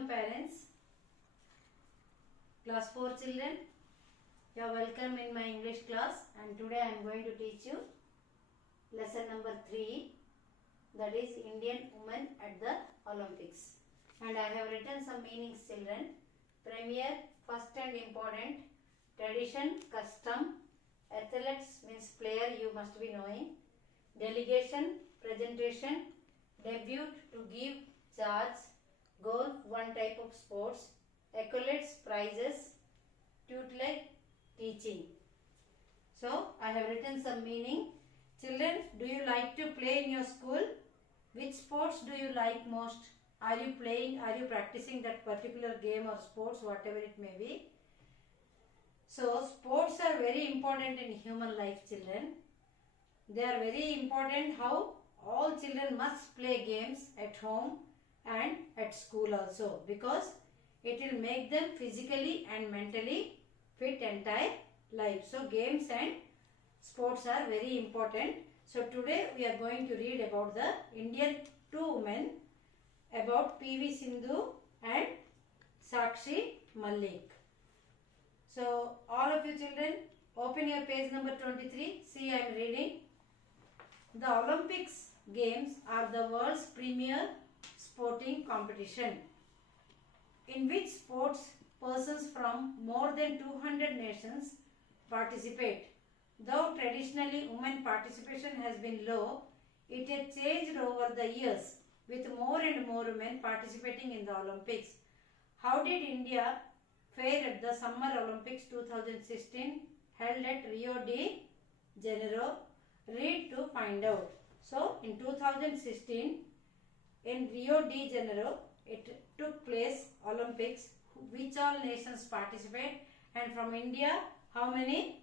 Welcome parents, class 4 children. You are welcome in my English class, and today I am going to teach you lesson number 3, that is Indian women at the Olympics. And I have written some meanings, children. Premier, first and important. Tradition, custom. Athletes means player, you must be knowing. Delegation, presentation. Debut, to give charge. Golf, one type of sports. Accolades, prizes. Tutelage, teaching. So I have written some meaning. Children, do you like to play in your school? Which sports do you like most? Are you playing, are you practicing that particular game or sports, whatever it may be? So sports are very important in human life, children. They are very important how all children must play games at home and at school also, because it will make them physically and mentally fit entire life. So games and sports are very important. So today we are going to read about the Indian two women, about PV Sindhu and Sakshi Malik. So all of you children, open your page number 23. See, I am reading. The Olympics Games are the world's premier sporting competition, in which sports persons from more than 200 nations participate. Though traditionally women participation has been low, it has changed over the years, with more and more women participating in the Olympics. How did India fare at the Summer Olympics 2016 held at Rio de Janeiro? Read to find out. So in 2016 in Rio de Janeiro it took place Olympics, which all nations participate, and from India how many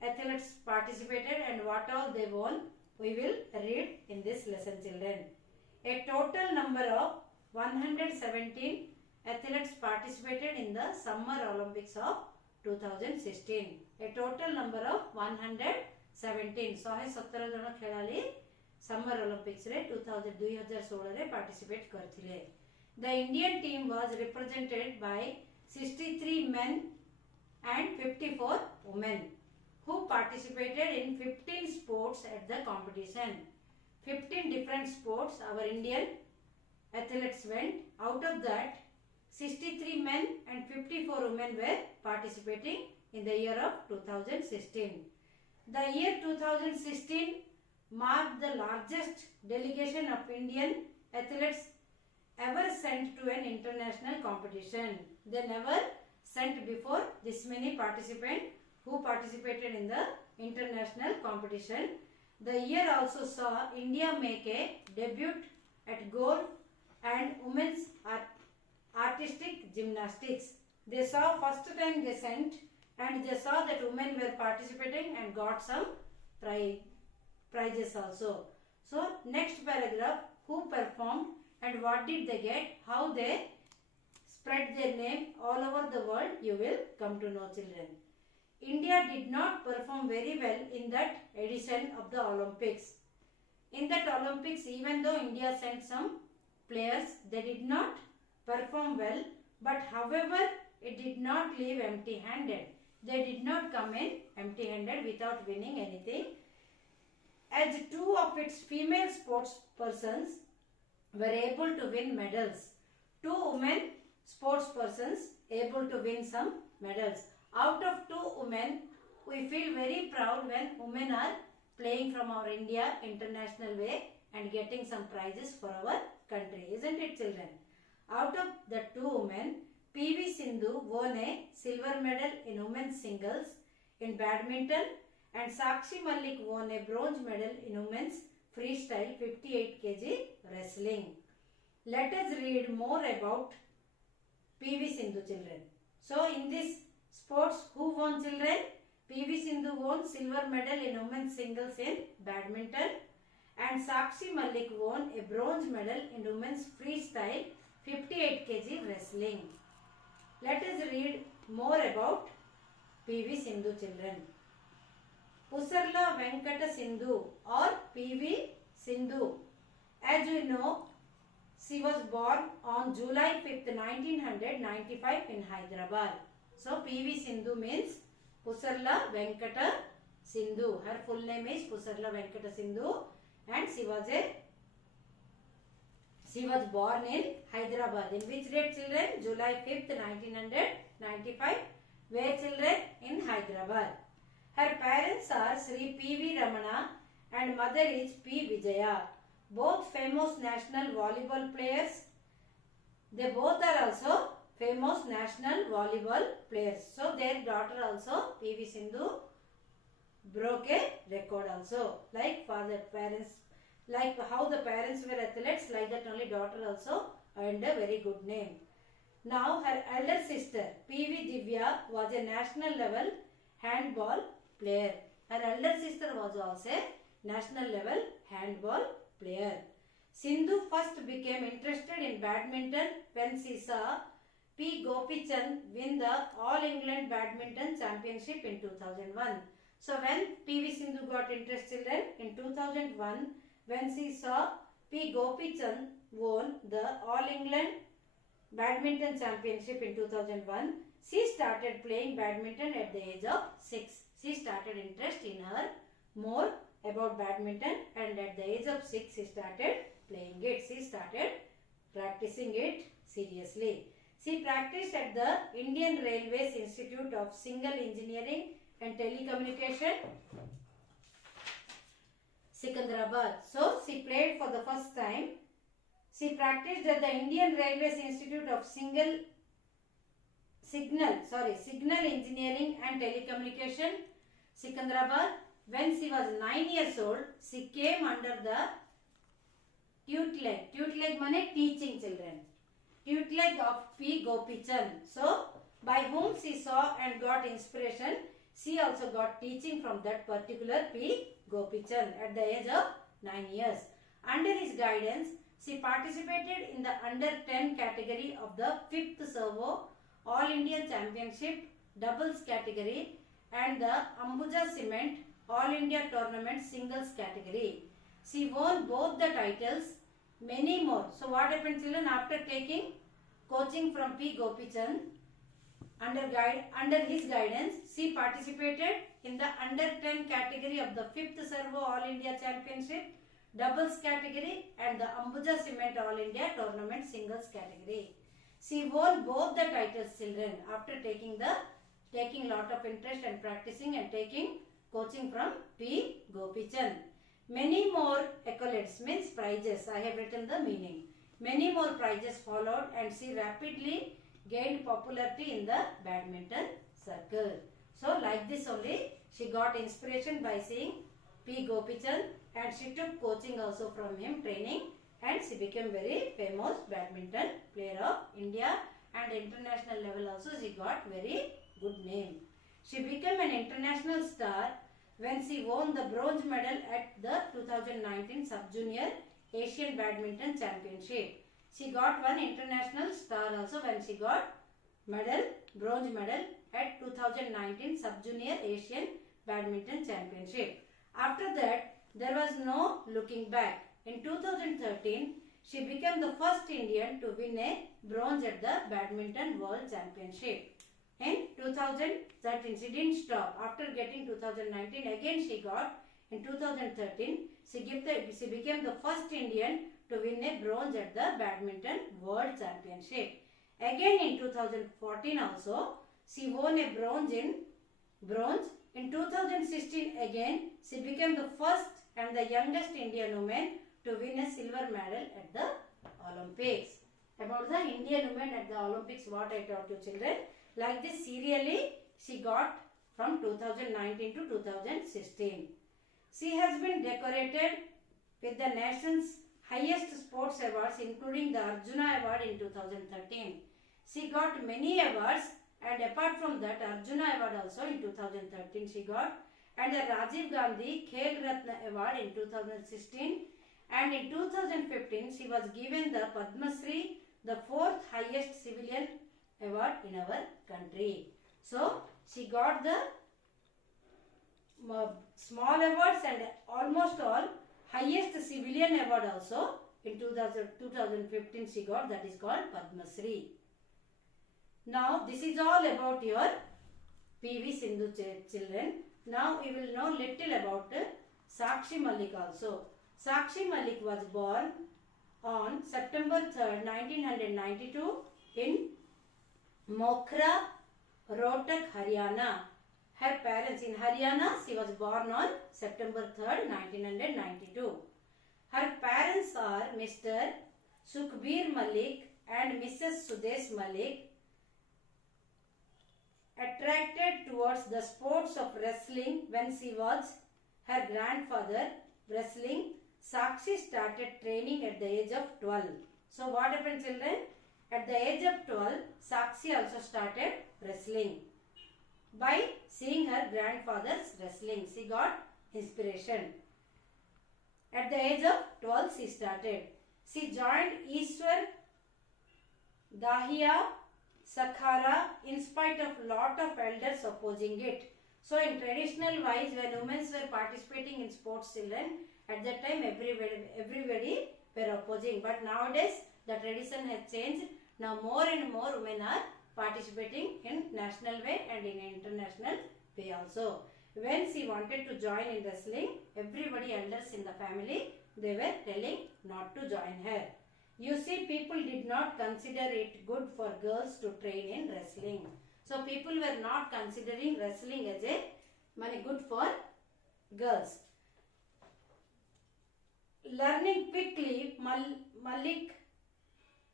athletes participated and what all they won, we will read in this lesson, children. A total number of 117 athletes participated in the Summer Olympics of 2016. A total number of 117. 117 जन खेलाड़ी Summer Olympics रे 2016 रे participate करथिले. The Indian team was represented by 63 men and 54 women, who participated in 15 sports at the competition. 15 different sports our Indian athletes went. Out of that, 63 men and 54 women were participating in the year of 2016. The year 2016 marked the largest delegation of Indian athletes ever sent to an international competition. They never sent before this many participants who participated in the international competition. The year also saw India make a debut at golf and women's artistic gymnastics. They saw first time they sent, and they saw that women were participating and got some prizes also. So next paragraph, who performed and what did they get, how they spread their name all over the world, you will come to know, children. India did not perform very well in that edition of the Olympics. In that Olympics, even though India sent some players, they did not perform well, but however it did not leave empty-handed. They did not come in empty-handed without winning anything, as two of its female sports persons were able to win medals. Two women sports persons able to win some medals. Out of two women, we feel very proud when women are playing from our India international way and getting some prizes for our country, isn't it, children? Out of the two women, PV Sindhu won a silver medal in women's singles in badminton, and Sakshi Malik won a bronze medal in women's freestyle 58 kg wrestling. Let us read more about PV Sindhu, children. So in this sports, who won, children? PV Sindhu won silver medal in women's singles in badminton, and Sakshi Malik won a bronze medal in women's freestyle 58 kg wrestling. Let us read more about PV Sindhu, children. Pusarla Venkata Sindhu or PV Sindhu. As you know, She was born on July 5th, 1995 in Hyderabad. So PV Sindhu means Pusarla Venkata Sindhu. Her full name is Pusarla Venkata Sindhu, and she was born in Hyderabad. In which date, children? July 5th, 1995. Where, children? In Hyderabad. Her parents are Sri P.V. Ramana and mother is P. Vijaya. Both famous national volleyball players. They both are also famous national volleyball players. So their daughter also, P.V. Sindhu, broke a record also. Like parents, like how the parents were athletes, like that only daughter also earned a very good name. Now her elder sister, P.V. Divya, was a national level handball player. Her elder sister was also a national level handball player. Sindhu first became interested in badminton when she saw P. Gopichand win the All England Badminton Championship in 2001. So when P.V. Sindhu got interested in 2001, when she saw P. Gopichand won the All England Badminton Championship in 2001, she started playing badminton at the age of 6. She started interest in her more about badminton, and at the age of 6 she started playing it. She started practicing it seriously. She practiced at the Indian Railways Institute of Signal Engineering and Telecommunication, Secunderabad. So she played for the first time. She practiced at the Indian Railways Institute of Signal Engineering and Telecommunication, Secunderabad. When she was 9 years old, she came under the tutelage. Tutelage means teaching children. Tutelage of P. Gopichand. So, by whom she saw and got inspiration, she also got teaching from that particular P. Gopichand at the age of 9 years. Under his guidance, she participated in the under 10 category of the 5th Servo All India Championship doubles category and the Ambuja Cement All India Tournament singles category. She won both the titles, many more. So what happened, children? After taking coaching from P. Gopichand, under his guidance, she participated in the under 10 category of the 5th Servo All India Championship doubles category and the Ambuja Cement All India Tournament singles category. She won both the titles, children, after taking lot of interest and practicing and taking coaching from P. Gopichand. Many more accolades means prizes. I have written the meaning. Many more prizes followed and she rapidly gained popularity in the badminton circle. So like this only she got inspiration by seeing P. Gopichand, and she took coaching also from him, training, and she became very famous badminton player of India, and international level also she got very good name. She became an international star when she won the bronze medal at the 2019 Sub-Junior Asian Badminton Championship. She got one international star also when she got bronze medal at 2019 Sub-Junior Asian Badminton Championship. After that, there was no looking back. In 2013, she became the first Indian to win a bronze at the Badminton World Championship. In 2013, she didn't stop. After getting 2019, again she got, in 2013, she became the first Indian to win a bronze at the Badminton World Championship. Again in 2014 also, she won a bronze. In 2016 again, she became the first and the youngest Indian woman to win a silver medal at the Olympics. About the Indian women at the Olympics, what I taught you, children. Like this serially she got from 2019 to 2016. She has been decorated with the nation's highest sports awards, including the Arjuna Award in 2013. She got many awards, and apart from that, Arjuna Award also in 2013 she got, and the Rajiv Gandhi Khel Ratna Award in 2016, and in 2015 she was given the Padma Shri, the 4th highest civilian award in our country. So she got the small awards and almost all highest civilian award also in 2015 she got, that is called Padma Shri. Now this is all about your PV Sindhu children. Now we will know little about Sakshi Malik also. Sakshi Malik was born on September 3rd, 1992 in Mokhra, Rohtak, Haryana. Her parents in Haryana, she was born on September 3rd, 1992. Her parents are Mr. Sukhbir Malik and Mrs. Sudesh Malik. Attracted towards the sports of wrestling when she was her grandfather wrestling, Sakshi started training at the age of 12. So what happened, children? At the age of 12, Sakshi also started wrestling. By seeing her grandfather's wrestling, she got inspiration. At the age of 12, she started. She joined Ishwar Dahiya Sakhara in spite of lot of elders opposing it. So in traditional wise, when women were participating in sports, children, at that time everybody were opposing. But nowadays the tradition has changed. Now more and more women are participating in national way and in international way also. When she wanted to join in wrestling, everybody elders in the family, they were telling not to join her. You see, people did not consider it good for girls to train in wrestling. So people were not considering wrestling as a good for girls. Learning quickly, Malik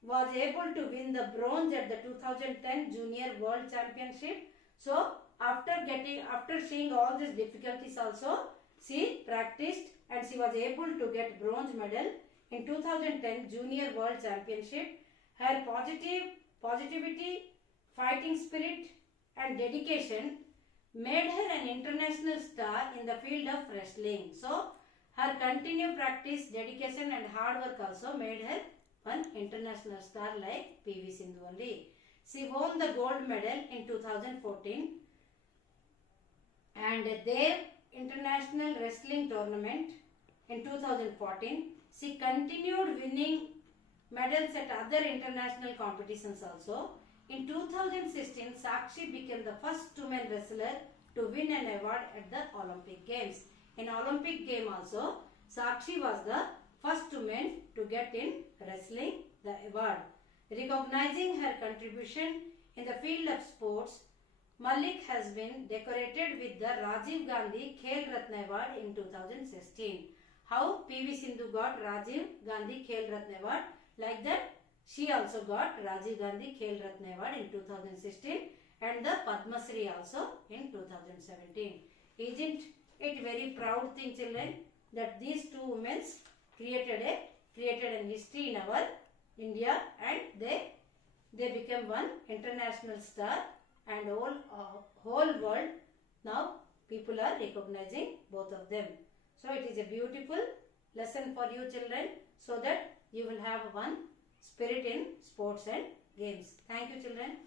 was able to win the bronze at the 2010 Junior World Championship. So after seeing all these difficulties also, she practiced and she was able to get bronze medal in 2010 Junior World Championship. Her positivity, fighting spirit and dedication made her an international star in the field of wrestling. So her continued practice, dedication and hard work also made her one international star like PV Sindhu only. She won the gold medal in 2014 and their international wrestling tournament in 2014. She continued winning medals at other international competitions also. In 2016, Sakshi became the first woman wrestler to win an award at the Olympic Games. In Olympic game also, Sakshi was the first woman to get in wrestling the award. Recognizing her contribution in the field of sports, Malik has been decorated with the Rajiv Gandhi Khel Ratna Award in 2016. How PV Sindhu got Rajiv Gandhi Khel Ratna Award? Like that, she also got Rajiv Gandhi Khel Ratna Award in 2016 and the Padma Shri also in 2017. Isn't it very proud thing, children, that these two women created an history in our India and they became one international star and whole world now people are recognizing both of them. So it is a beautiful lesson for you, children, so that you will have one spirit in sports and games. Thank you, children.